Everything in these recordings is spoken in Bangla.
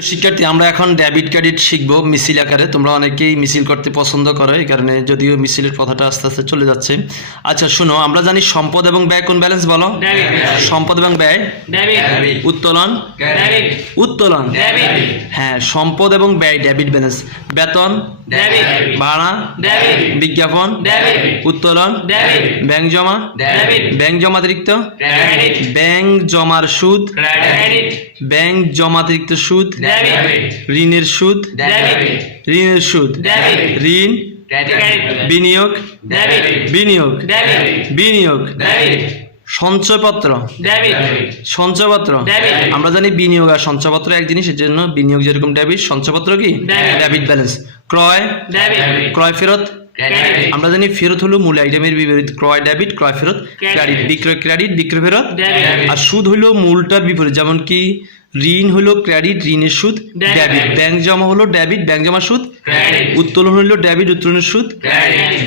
শিক্ষার্থী আমরা এখন ডেবিট ক্রেডিট শিখব মিছিল আকারে। তোমরা অনেকেই মিছিল করতে পছন্দ করো এই কারণে যদিও মিছিলের কথাটা আস্তে আস্তে চলে যাচ্ছে। আচ্ছা শুনো আমরা জানি সম্পদ এবং ব্যয় কোন ব্যালেন্স বলো? সম্পদ এবং ব্যয়? উত্তোলন? উত্তোলন। হ্যাঁ সম্পদ এবং ব্যয় ডেবিট ব্যালেন্স বেতন? ভাড়া? বিজ্ঞাপন? উত্তোলন? ব্যাংক জমা? Bank জমাতিরিক্ত Credit. ব্যাংক জমার সুদ. ব্যাংক জমাতিরিক্ত সুদ? Debit. ঋণের সুদ? ঋণের সুদ? ঋণ? বিনিয়োগ? বিনিয়োগ? বিনিয়োগ? সঞ্চয়পত্র? সঞ্চয়পত্র? আমরা জানি বিনিয়োগ আর সঞ্চয়পত্র এক জিনিস এর জন্য বিনিয়োগ যেরকম ডেবিট সঞ্চয়পত্র কি? ডেবিট ব্যালেন্স ক্রয়? ক্রয় ফেরত? আমরা জানি ফেরত হলো মূল আইটেমের বিপরীত ক্রয় ডেবিট ক্রয় ফেরত. ক্রেডিট বিক্রয় ক্রেডিট বিক্রয় ফেরত? আর সুদ হলো মূলটার বিপরীত যেমন কি? ঋণ হলো ক্রেডিট ঋণের সুদ ডেবিট ব্যাংক জমা হলো ডেবিট ব্যাংক জমা সুদ। উত্তোলন হলো ডেবিট উত্তোলনের সুদ.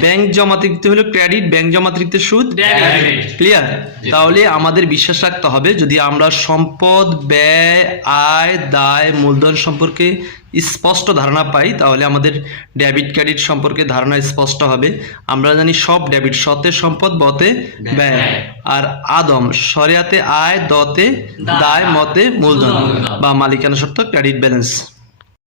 ব্যাংক জমাতিরিক্ত হলো ক্রেডিট ব্যাংক জমাতিরিক্ত সুদ। ক্লিয়ার তাহলে আমাদের বিশ্বাস রাখতে হবে যদি আমরা সম্পদ ব্যয় আয় দায় মূলধন সম্পর্কে স্পষ্ট ধারণা পাই তাহলে আমাদের ডেবিট ক্রেডিট সম্পর্কে ধারণা স্পষ্ট হবে। আমরা জানি সব ডেবিট সতে সম্পদ বতে ব্যয়। আর আদম সরিয়াতে আয় দতে দায় মতে মূলধন। বা মালিকানা সত্ত্বেও ক্রেডিট ব্যালেন্স।